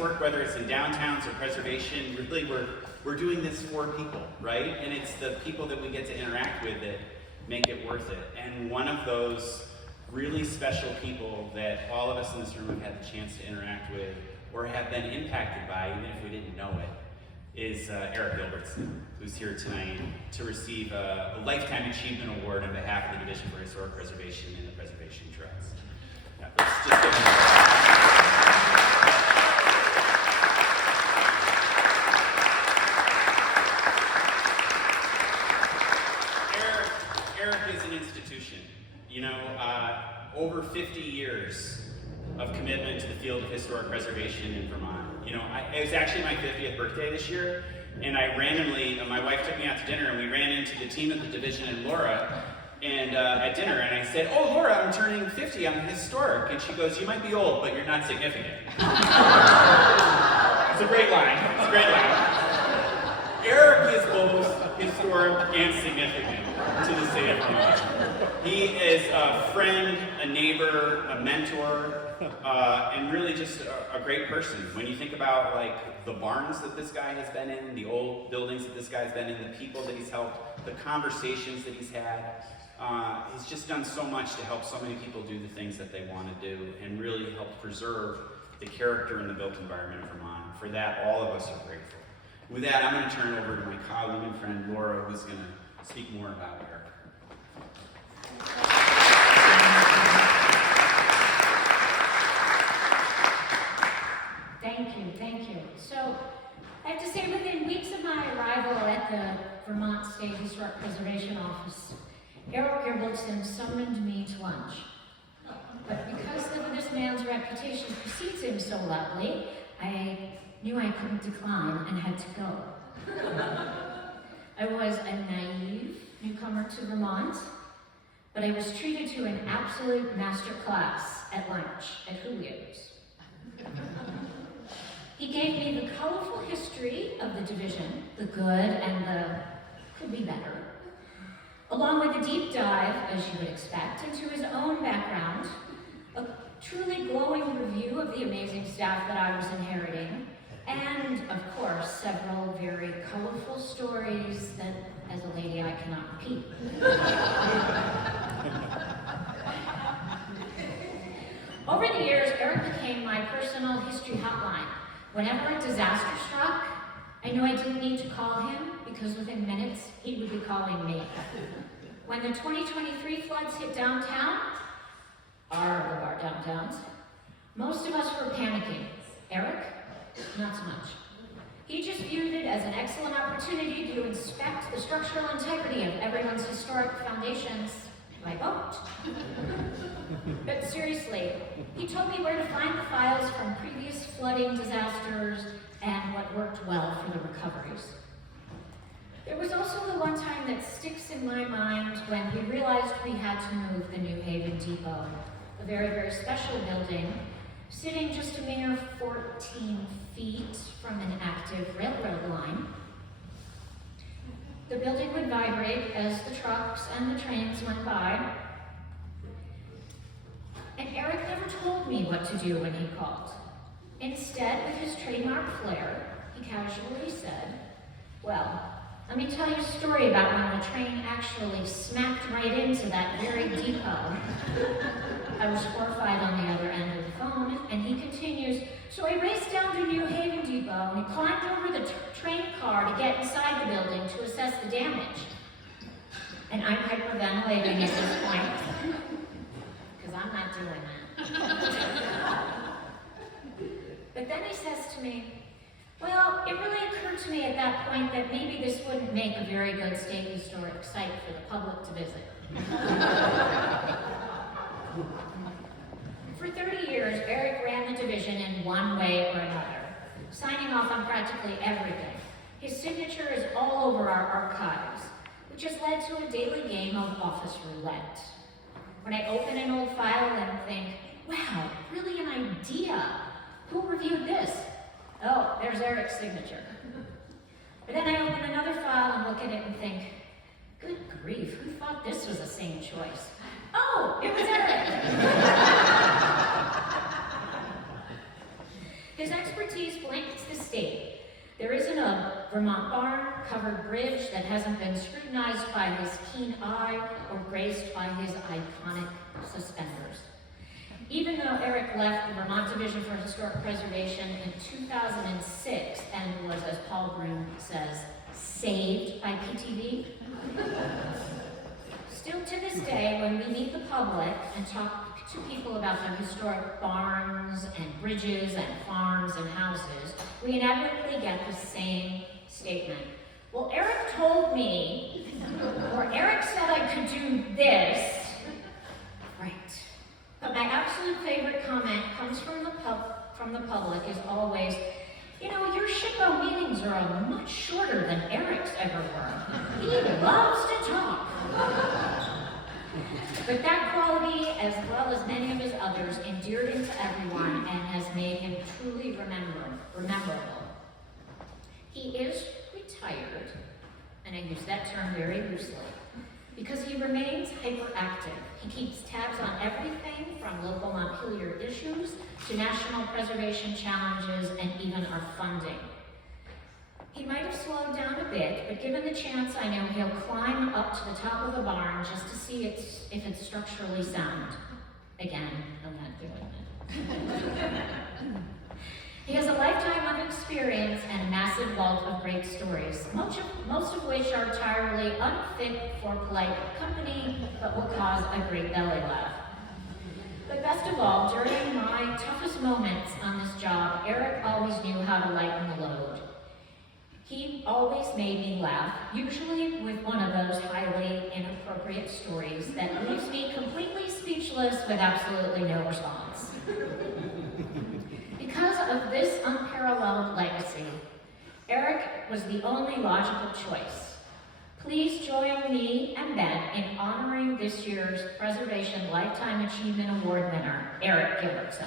work, whether it's in downtowns or preservation, really we're doing this for people, right? And it's the people that we get to interact with that make it worth it. And one of those really special people that all of us in this room have had the chance to interact with or have been impacted by, even if we didn't know it, is Eric Gilbertson, who's here tonight to receive a Lifetime Achievement Award on behalf of the Division for Historic Preservation and the Preservation Trust. Yeah, let's just give him Eric is an institution. You know, over 50 years of commitment to the field of historic preservation in Vermont. You know, it was actually my 50th birthday this year, and I randomly, my wife took me out to dinner, and we ran into the team at the division and Laura, and at dinner, and I said, "Oh, Laura, I'm turning 50, I'm historic." And she goes, "You might be old, but you're not significant." It's a great line, it's a great line. Eric is both historic and significant to the state of Vermont. He is a friend, a neighbor, a mentor, and really just a great person. When you think about like the barns that this guy has been in, the old buildings that this guy's been in, the people that he's helped, the conversations that he's had, he's just done so much to help so many people do the things that they want to do and really help preserve the character and the built environment of Vermont. For that, all of us are grateful. With that, I'm going to turn it over to my colleague and friend Laura, who's going to speak more about Eric. Thank you. So, I have to say, within weeks of my arrival at the Vermont State Historic Preservation Office, Eric Gilbertson summoned me to lunch. But because of this man's reputation precedes him so loudly, I knew I couldn't decline and had to go. I was a naive newcomer to Vermont, but I was treated to an absolute master class at lunch at Julio's. He gave me the colorful history of the division, the good and the could be better, along with a deep dive, as you would expect, into his own background, a truly glowing review of the amazing staff that I was inheriting, and, of course, several very colorful stories that, as a lady, I cannot repeat. Over the years, Eric became my personal history hotline. Whenever a disaster struck, I knew I didn't need to call him because within minutes, he would be calling me. When the 2023 floods hit downtown, our downtowns, most of us were panicking. Eric? Not so much. He just viewed it as an excellent opportunity to inspect the structural integrity of everyone's historic foundations by boat. But seriously, he told me where to find the files from previous flooding disasters and what worked well for the recoveries. There was also the one time that sticks in my mind when we realized we had to move the New Haven Depot, a very, very special building, sitting just a mere 14 feet from an active railroad line. The building would vibrate as the trucks and the trains went by. And Eric never told me what to do when he called. Instead, with his trademark flair, he casually said, "Well, let me tell you a story about when the train actually smacked right into that very depot." I was horrified on the other end of the phone, and he continues, "So I raced down to New Haven Depot and climbed over the train car to get inside the building to assess the damage." And I'm hyperventilating at this point, because I'm not doing that. But then he says to me, "Well, it really occurred to me at that point that maybe this wouldn't make a very good state historic site for the public to visit." For 30 years, Eric ran the division in one way or another, signing off on practically everything. His signature is all over our archives, which has led to a daily game of office roulette. When I open an old file and think, "Wow, really an idea. Who reviewed this? Oh, there's Eric's signature." But then I open another file and look at it and think, "Good grief, who thought this was a sane choice? Oh, it was Eric." His expertise expertise blankets the state. There isn't a Vermont barn, covered bridge that hasn't been scrutinized by his keen eye or graced by his iconic suspenders. Even though Eric left the Vermont Division for Historic Preservation in 2006 and was, as Paul Broom says, saved by PTV, still to this day, when we meet the public and talk to people about their historic barns and bridges and farms and houses, we inevitably get the same statement. Well, Eric told me, or Eric said I could do this. Right. But my absolute favorite comment comes from the public is always, you know, your SHPO meetings are much shorter than Eric's ever were. He loves to talk. But that quality, as well as many of his others, endeared him to everyone and has made him truly rememberable. He is retired, and I use that term very loosely, because he remains hyperactive. He keeps tabs on everything from local Montpelier issues to national preservation challenges and even our funding. He might have slowed down a bit, but given the chance, I know he'll climb up to the top of the barn just to see if it's structurally sound. Again, I'm not doing that. He has a lifetime of experience and a massive wealth of great stories, most of which are entirely unfit for polite company, but will cause a great belly laugh. But best of all, during my toughest moments on this job, Eric always knew how to lighten the load. He always made me laugh, usually with one of those highly inappropriate stories that leaves me completely speechless with absolutely no response. Because of this unparalleled legacy, Eric was the only logical choice. Please join me and Ben in honoring this year's Preservation Lifetime Achievement Award winner, Eric Gilbertson.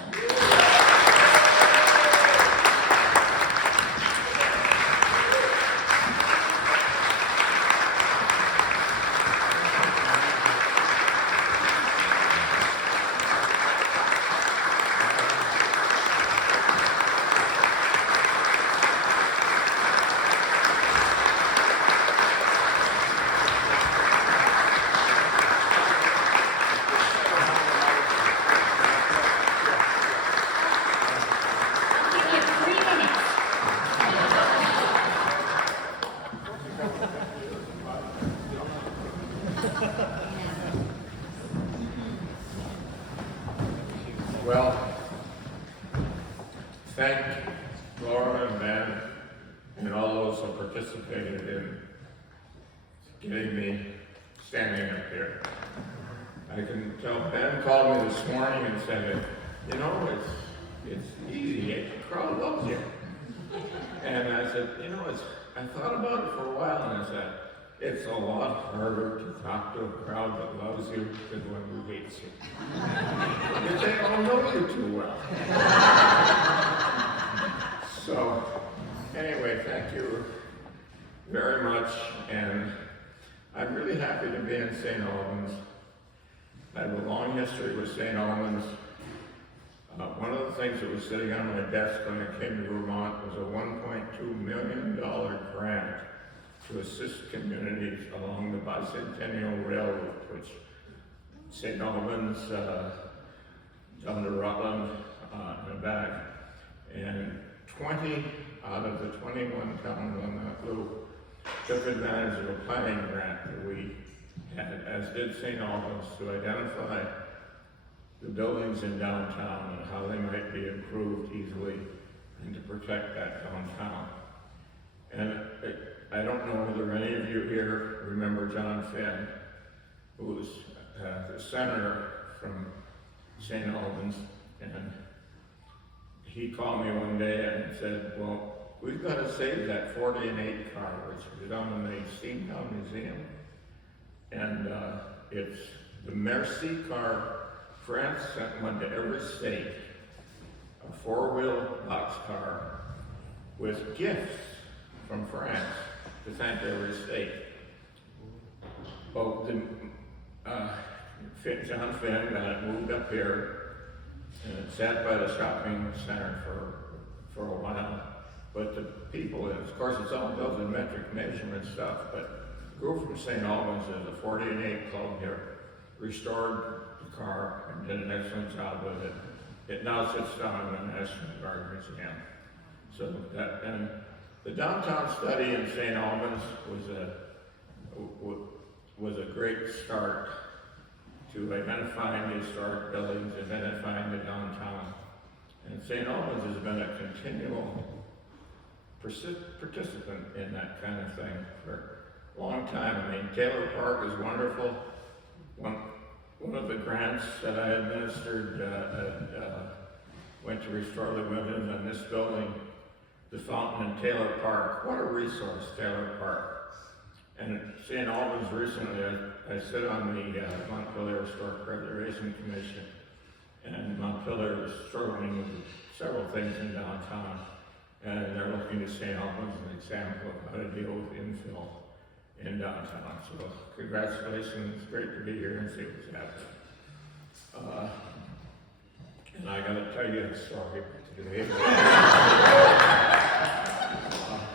Well, thank Laura and Ben and all those who participated in getting me standing up here. I can tell Ben called me this morning and said, you know, it's easy, the crowd loves you. And I said, you know, I thought about it for a while and I said, it's a lot harder to talk to a crowd that loves you than one who hates you. Because they all know you too well. So, anyway, thank you very much. And I'm really happy to be in St. Albans. I have a long history with St. Albans. One of the things that was sitting on my desk when I came to Vermont was a $1.2 million grant to assist communities along the Bicentennial Railroad, which St. Albans, down to Rutland, and back. And 20 out of the 21 towns on that loop took advantage of a planning grant that we had, as did St. Albans, to identify the buildings in downtown and how they might be improved easily and to protect that downtown. And I don't know whether any of you here remember John Finn, who was the senator from St. Albans, and he called me one day and said, well, we've got to save that 40 and 8 car, which is down in the Steamtown Museum. And it's the Merci car. France sent one to every state, a 4-wheel boxcar with gifts from France to thank every state. Well, John Finn moved up here and it sat by the shopping center for for a while. But the people, of course, it's all built in metric measurement stuff, but the group from St. Albans is a 48 club here, restored the car and did an excellent job with it. It now sits down in the National Guard Museum. So that, and the downtown study in St. Albans was a great start to identifying the historic buildings, identifying the downtown. And St. Albans has been a continual participant in that kind of thing for a long time. I mean, Taylor Park is wonderful. One of the grants that I administered went to restore the buildings on this building, the fountain in Taylor Park. What a resource, Taylor Park. And at St. Albans recently, I sit on the Montpelier Historic Preservation Commission, and Montpelier is struggling with several things in downtown, and they're looking to St. Albans as an example of how to deal with infill in downtown. So congratulations, it's great to be here and see what's happening. And I gotta tell you a story today.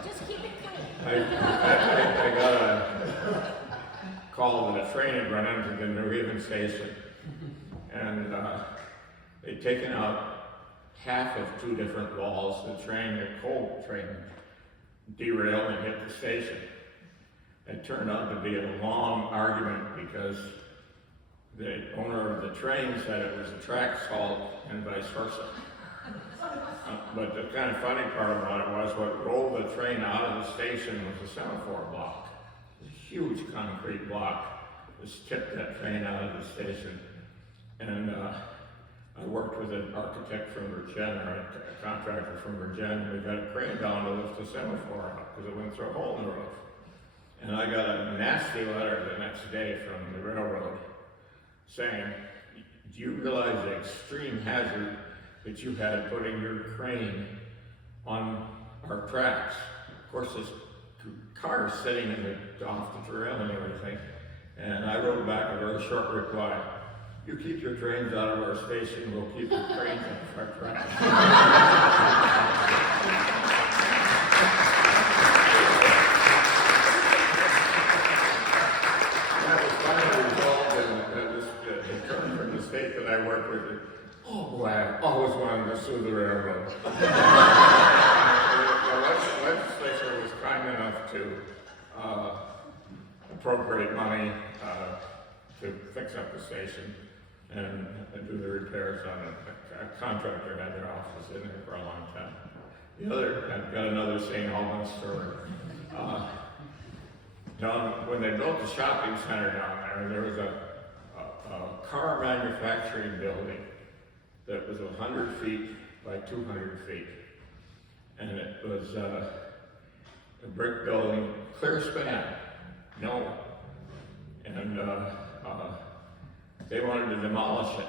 Just keep it clean. I got a call that a train had run into the New Haven station, and they'd taken out half of two different walls. The coal train, derailed and hit the station. It turned out to be a long argument because the owner of the train said it was a track's fault and vice versa. But the kind of funny part about it was what rolled the train out of the station was a semaphore block. A huge concrete block just tipped that train out of the station. And I worked with an architect from Virginia, or a contractor from Virginia. We got a crane down to lift the semaphore out because it went through a hole in the roof. And I got a nasty letter the next day from the railroad saying, do you realize the extreme hazard that you had putting your crane on our tracks? Of course, this car is sitting off the trail and everything. And I wrote back a very short reply. You keep your trains out of our station, we'll keep your trains off our tracks. That was finally resolved, and the attorney from the state that I work with, oh boy, I always wanted to sue the railroad. The legislature was kind enough to appropriate money to fix up the station and do the repairs on it. A contractor had their office in there for a long time. I've got another St. Albans story. When they built the shopping center down there was a car manufacturing building that was 100 feet by 200 feet. And it was a brick building, clear span, no. And they wanted to demolish it.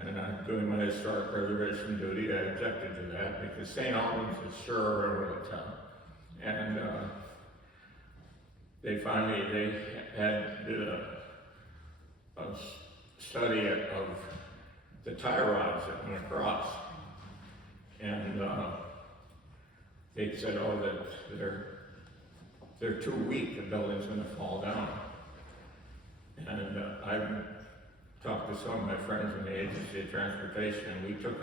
And I'm doing my historic preservation duty. I objected to that because St. Albans is sure a railroad town. And they did a study of the tie rods that went across. And they said, oh, that they're too weak, the building's gonna fall down. And I talked to some of my friends in the Agency of Transportation, and we took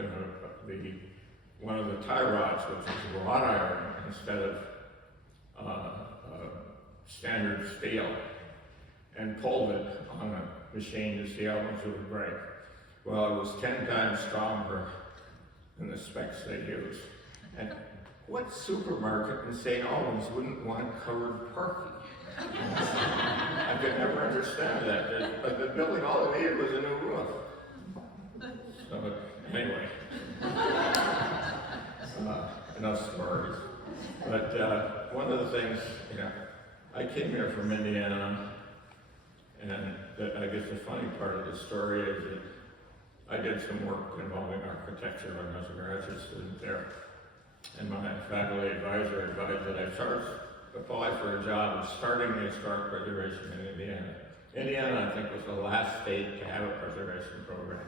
one of the tie rods, which was wrought iron instead of standard steel, and pulled it on a machine to see how much it would break. Well, it was 10 times stronger than the specs they used. And what supermarket in St. Albans wouldn't want covered parking? I could never understand that. But the building, all it needed was a new roof. So, anyway, enough stories. But one of the things, I came here from Indiana, and I guess the funny part of the story is that I did some work involving architecture when I was a graduate student there. And my faculty advisor advised that I apply for a job of starting the historic preservation in Indiana. Indiana, I think, was the last state to have a preservation program.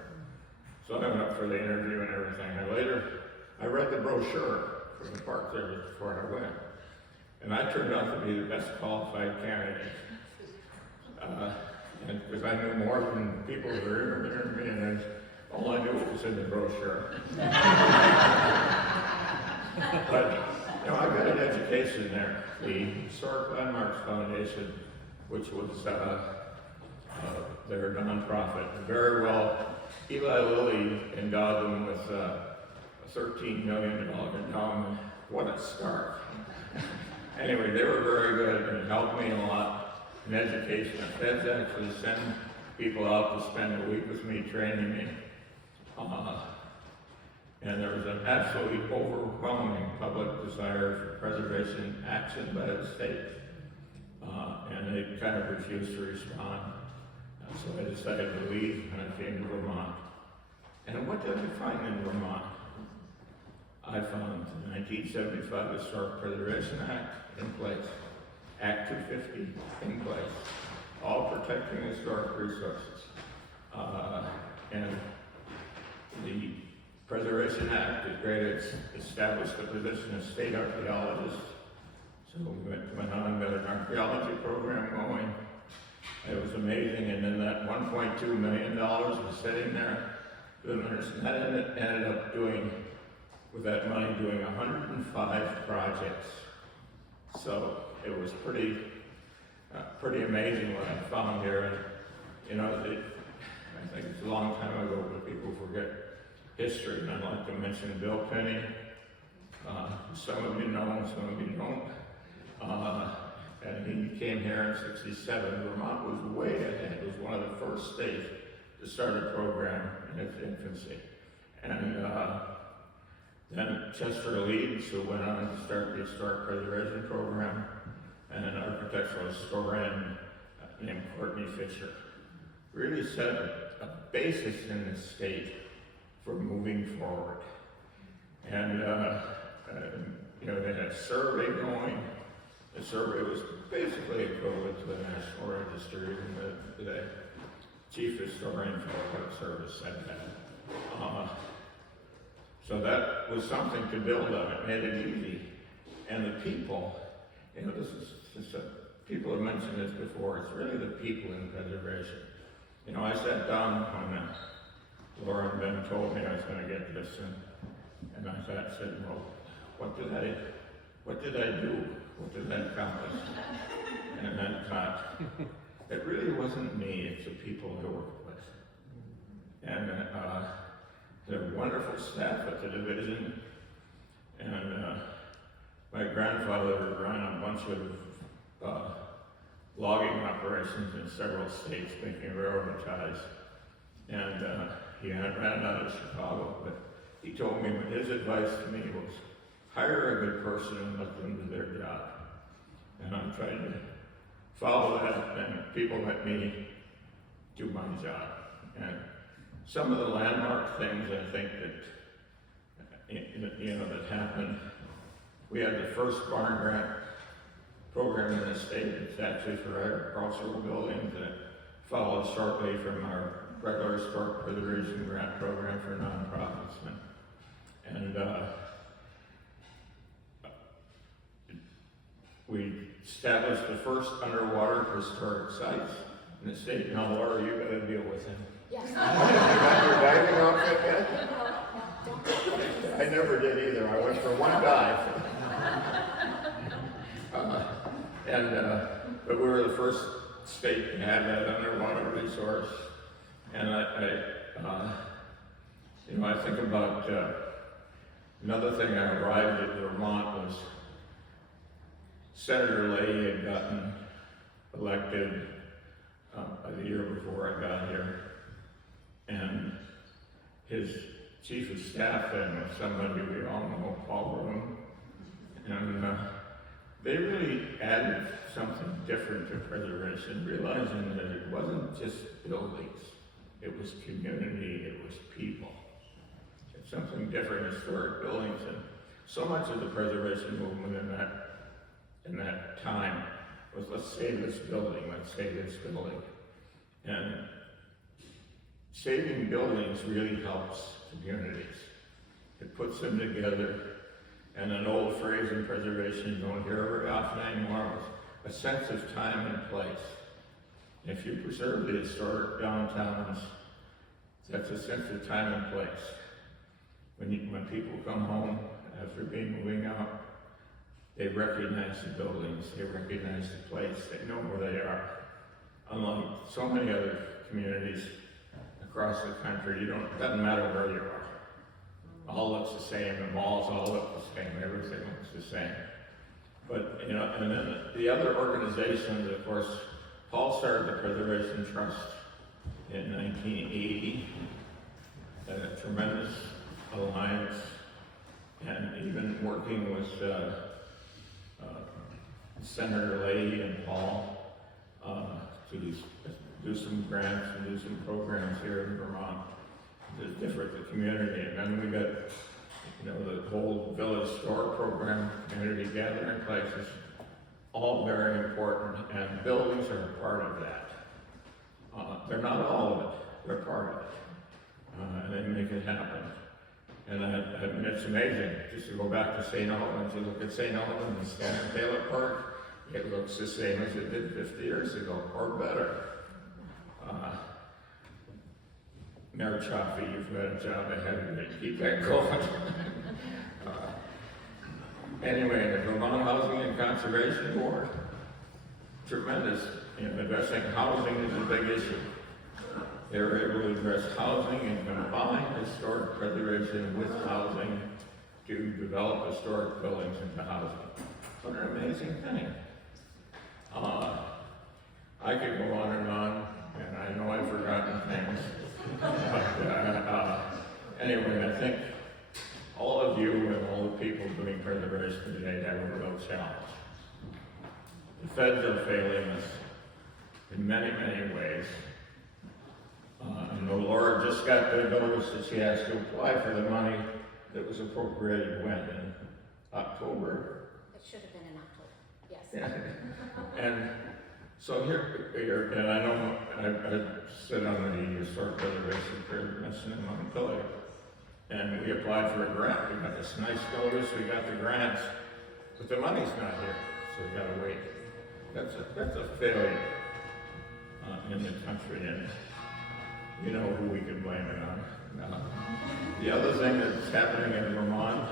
So I went up for the interview and everything. I later I read the brochure for the Park Service before I went, and I turned out to be the best qualified candidate. And because I knew more than people that were interviewing me, and all I knew was in the brochure. But you know, I got an education there. The Historic Landmarks Foundation, which was their nonprofit, very well. Eli Lilly endowed them with a $13 million endowment. What a start! Anyway, they were very good and helped me a lot in education. The feds actually send people out to spend a week with me, training me. And there was an absolutely overwhelming public desire for preservation action by the state. And they kind of refused to respond. So I decided to leave, and I came to Vermont. And what did I find in Vermont? I found the 1975 Historic Preservation Act in place, Act 250 in place, all protecting historic resources. And the Preservation Act is great. It's established the position of state archaeologist. So we went on and got an archaeology program going. It was amazing, and then that $1.2 million was sitting there. And that ended up doing, with that money, doing 105 projects. So it was pretty amazing what I found here. And you know, I think it's a long time ago, but people forget history. And I'd like to mention Bill Penny. Some of you know him, some of you don't. And he came here in '67. Vermont was way ahead. It was one of the first states to start a program in its infancy. And then Chester Leeds, who went on to start the Historic Preservation Program, and an architectural historian named Courtney Fisher, really set a basis in the state for moving forward. And you know, they had a survey going. The survey was basically equivalent to the National Registry, and the chief historian for the Park Service said that. So that was something to build on. It made it easy. And the people, you know, people have mentioned this before, it's really the people in preservation. You know, I sat down when Laura and Ben told me I was going to get this, and I said, well, what did I do? What did I accomplish? And then I thought, it really wasn't me, it's the people I work with. And they're wonderful staff at the division. And my grandfather ran a bunch of logging operations in several states, making railroad ties. And he ran out of Chicago, but he told me his advice to me was, hire a good person and let them do their job. And I'm trying to follow that, and people let me do my job. And some of the landmark things I think that, you know, that happened, we had the first barn grant program in the state. It's actually for agricultural buildings, and it followed shortly from our regular historic preservation grant program for nonprofits. And we established the first underwater historic sites in the state. Now, Laura, you got to deal with him. Yes. You got your diving outfit yet? I never did either. I went for one dive. But we were the first state to have that underwater resource. And you know, I think about another thing. I arrived at Vermont was Senator Leahy had gotten elected the year before I got here, and his chief of staff then was somebody we all know, Paul Room, and they really added something different to preservation, realizing that it wasn't just buildings, it was community, it was people. It's something different, historic buildings, and so much of the preservation movement in that time was, let's save this building, let's save this building. And saving buildings really helps communities. It puts them together. And an old phrase in preservation you don't hear very often anymore is a sense of time and place. If you preserve the historic downtowns, that's a sense of time and place. When people come home after moving out, they recognize the buildings, they recognize the place, they know where they are. Unlike so many other communities across the country, it doesn't matter where you are. All looks the same, the malls all look the same, everything looks the same. But, and then the other organizations, of course, Paul started the Preservation Trust in 1980, a tremendous alliance, and even working with Senator Leahy and Paul to do some grants and do some programs here in Vermont to different the community. And then we got, the whole village store program, community gathering places, all very important, and buildings are a part of that. They're not all of it, they're part of it, and they make it happen. And it's amazing, just to go back to St. Albans, you look at St. Albans and Stanton Taylor Park, it looks the same as it did 50 years ago, or better. Mayor Chaffee, you've got a job ahead of you, keep that going. Anyway, the Vermont Housing and Conservation Board, tremendous in addressing housing is a big issue. They're able to address housing and combine historic preservation with housing to develop historic buildings into housing. What an amazing thing. I could go on, and I know I've forgotten things. But anyway, I think all of you and all the people doing preservation today have a real challenge. The feds are failing us in many, many ways. And Laura just got the notice that she has to apply for the money that was appropriated when? In October? It should have been in October, yes. Yeah. And so here, and I know I sit on the Historic Preservation Commission in Montpelier, and we applied for a grant. We got this nice notice, we got the grants, but the money's not here, so we gotta wait. That's a failure in the country, and you know who we can blame it on. The other thing that's happening in Vermont,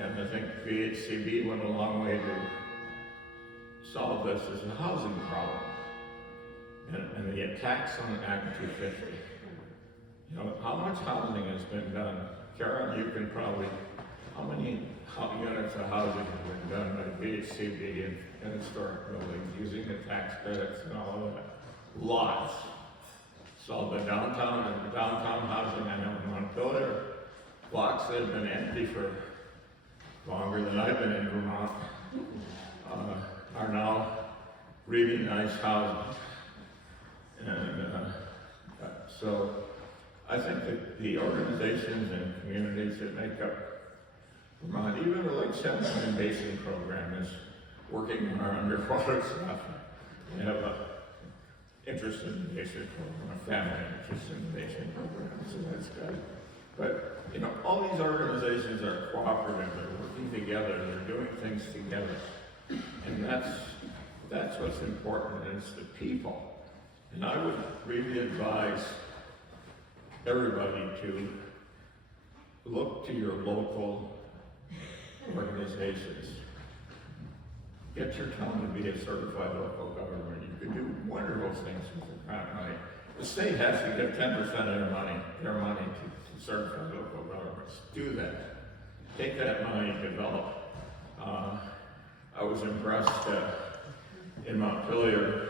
and I think VHCB went a long way to solve this, is the housing problem. And the attacks on Act 250. How much housing has been done? Karen, you can probably, how many units of housing have been done by VHCB in historic buildings using the tax credits and all of that? Lots. So the downtown housing, I know in Montpelier, blocks that have been empty for longer than I've been in Vermont, are now really nice housing. And so I think that the organizations and communities that make up Vermont, even the Lake Champlain Basin program is working on our underwater stuff. We have a interest in the basin program, a family interest in the basin program, so that's good. But, all these organizations are cooperative, they're working together, they're doing things together. And that's what's important, is the people. And I would really advise everybody to look to your local organizations. Get your town to be a certified local government. You can do wonderful things with the grant money. The state has to give 10% of their money to certify local governments. Do that. Take that money, develop. I was impressed in Montpelier,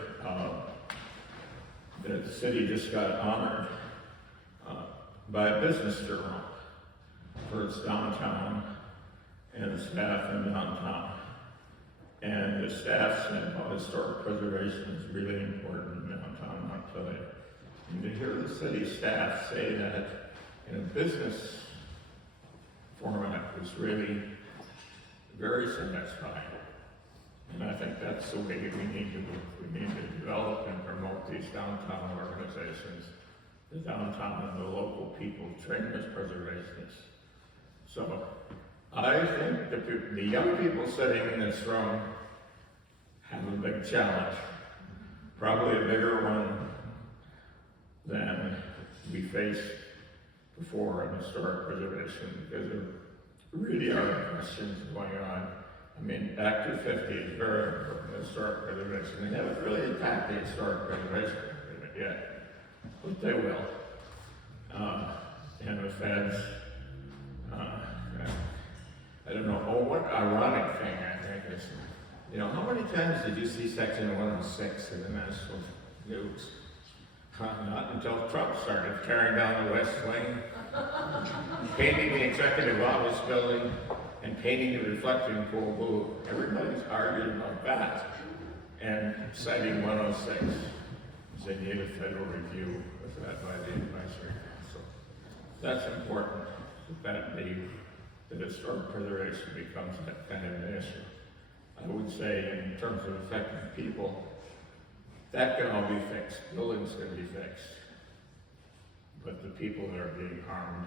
the city just got honored by a business journal for its downtown and the staff in downtown. And the staff said, historic preservation is really important in downtown Montpelier. And to hear the city staff say that in a business format was really very satisfying. And I think that's the way we need to work. We need to develop and promote these downtown organizations, the downtown and the local people, train as preservationists, So I think the young people sitting in this room have a big challenge, probably a bigger one than we faced before in historic preservation, because there really are questions going on. I mean, Act 250 is very important in historic preservation. They haven't really attacked the historic preservation agreement yet, but they will. And the feds, I don't know, one ironic thing I think is, how many times did you see Section 106 in the national news? Not until Trump started tearing down the West Wing, painting the executive office building, and painting the reflecting pool blue. Everybody's arguing about that and citing 106. They need a federal review of that by the advisory council. That's important that the historic preservation becomes that kind of an issue. I would say in terms of affecting people, that can all be fixed. Buildings can be fixed. But the people that are being harmed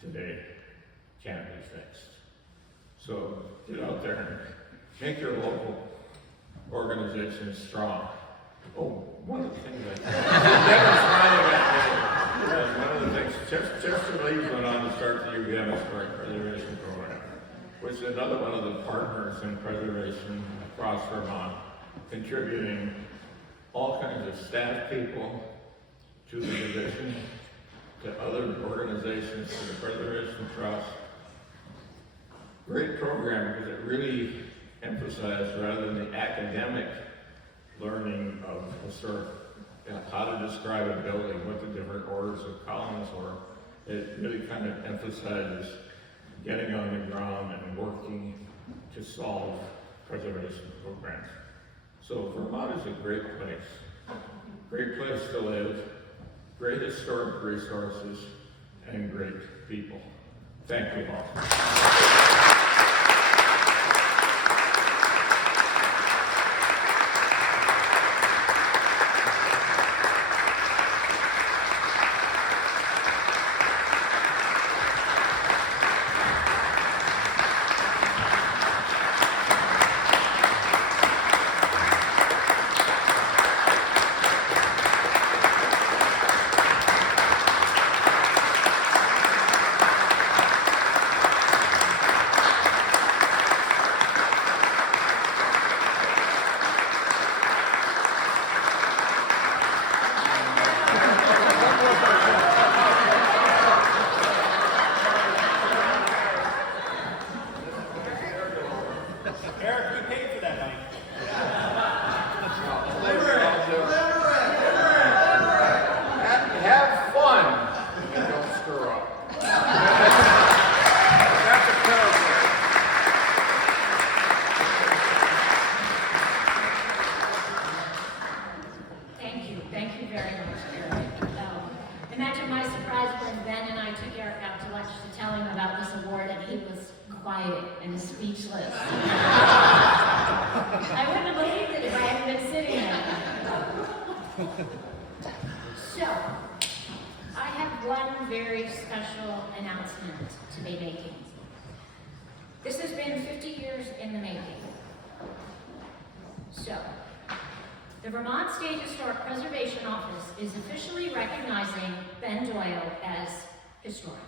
today can't be fixed. So get out there and make your local organizations strong. Oh, one of the things one of the things, Chester Leeds went on to start the UVM Historic Preservation Program, which is another one of the partners in preservation across Vermont, contributing all kinds of staff people to the division, to other organizations, to the Preservation Trust. Great program because it really emphasized, rather than the academic learning of historic, how to describe a building, what the different orders of columns were, it really kind of emphasizes getting on the ground and working to solve preservation programs. So Vermont is a great place to live, great historic resources, and great people. Thank you all. quiet and speechless. I wouldn't have believed it if I hadn't been sitting there. So, I have one very special announcement to be making. This has been 50 years in the making. So, the Vermont State Historic Preservation Office is officially recognizing Ben Doyle as historic.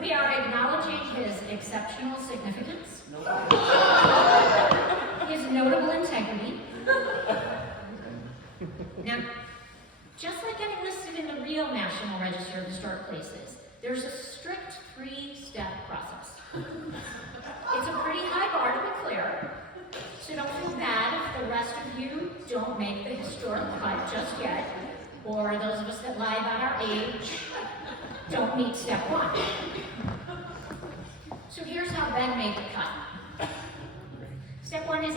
We are acknowledging his exceptional significance, his notable integrity. Now, just like getting listed in the real National Register of Historic Places, there's a strict 3-step process. It's a pretty high bar to be clear, so don't feel bad if the rest of you don't make the historic cut just yet, or those of us that lie about our age don't meet step 1. So here's how Ben made the cut. Step 1 is